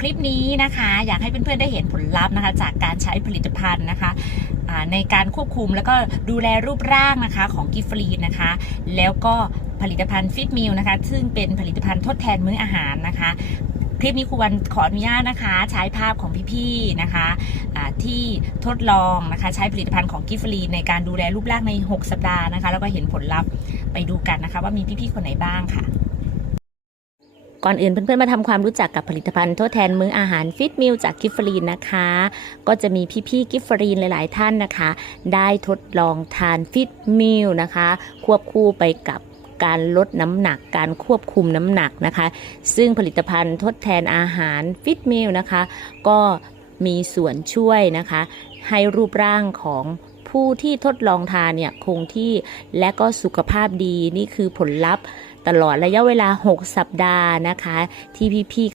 คลิปนี้นะคะ อยากให้เพื่อนๆได้เห็นผลลัพธ์นะคะ จากการใช้ผลิตภัณฑ์นะคะในการควบคุมแล้วก็ดูแลรูปร่างนะคะของกิฟฟรีนนะคะ แล้วก็ผลิตภัณฑ์ฟิตมิลนะคะ ซึ่งเป็นผลิตภัณฑ์ทดแทนมื้ออาหารนะคะ คลิปนี้ครูวันขออนุญาตนะคะ ใช้ภาพของพี่ๆนะคะอ่าที่ทดลองนะคะ ใช้ผลิตภัณฑ์ของกิฟฟรีนในการดูแลรูปร่างใน 6 สัปดาห์นะคะ แล้วก็เห็นผลลัพธ์ไปดูกันนะคะ ว่ามีพี่ๆคนไหนบ้างค่ะ ก่อนอื่นเพื่อนๆมาทำความรู้จักกับผลิตภัณฑ์ทดแทนมื้ออาหารฟิตมิลจากกิฟฟรีนนะคะ ก็จะมีพี่ๆกิฟฟรีนหลายๆท่านนะคะ ได้ทดลองทานฟิตมิลนะคะ ควบคู่ไปกับการลดน้ำหนักการควบคุมน้ำหนักนะคะ ซึ่งผลิตภัณฑ์ทดแทนอาหารฟิตมิลนะคะ ก็มีส่วนช่วยนะคะ ให้รูปร่างของ ผู้ที่ทดลองทานเนี่ยคงที่และก็สุขภาพดีนี่คือผลลัพธ์ตลอดระยะเวลา 6 สัปดาห์นะคะ ที่พี่ๆ